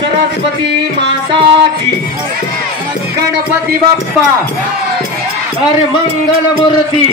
सरस्वती माता की गणपती बाप्पा अरे मंगल मूर्ती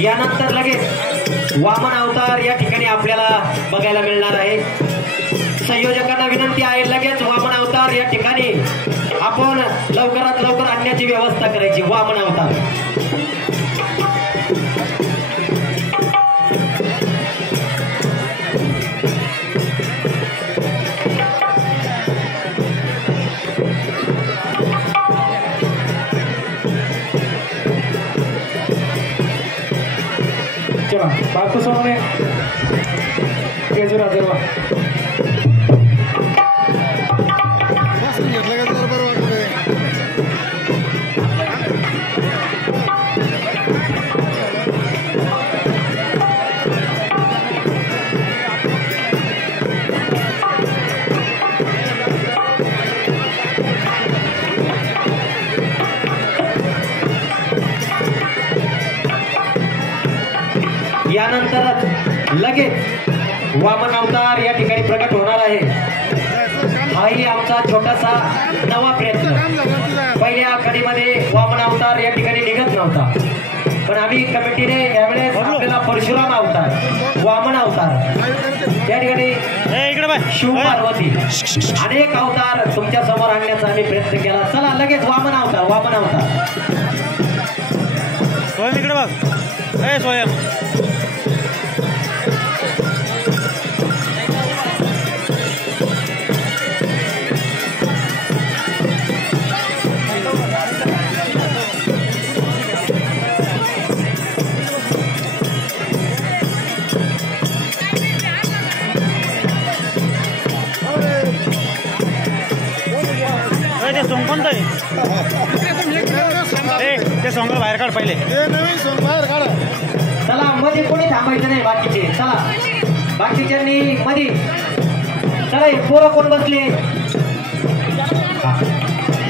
यानंतर लगेच वामन अवतार या ठिकाणी आपल्याला बघायला मिळणार आहे। संयोजकांना विनंती आहे लगेच वामन अवतार या ठिकाणी आपण लवकरात लवकर आणण्याची व्यवस्था करायची। वामन अवतार बापू सोने केजुरा देवा यानंतरच लगेच वामन अवतार या ठिकाणी प्रकट होणार आहे। हाही आमचा छोटासा नवा प्रयत्न। पहिल्या कडीमध्ये वामन अवतार या ठिकाणी निघत नव्हता, पण आम्ही कमिटीने यावेळेस आपल्याला परशुराम अवतार वामन अवतार त्या ठिकाणी शिव पार्वती अनेक अवतार तुमच्या समोर आणण्याचा आम्ही प्रयत्न केला। चला लगेच वामन अवतार वामन अवतार स्वयं इकडे बघ ए स्वयं सोंग कोणतं आहे ते सोंग बाहेर काढ पहिले नवीन सोंग बाहेर काढ। चला मध्ये कोणी थांबायचं नाही बाकीचे। चला बाकीच्यांनी मध्ये चला पोरं कोण बसले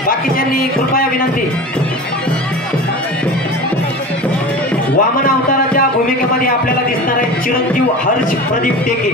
बाकीच्यांनी कृपया विनंती। वामन अवताराच्या भूमिकेमध्ये आपल्याला दिसणार आहे चिरंजीव हर्ष प्रदीप टेके।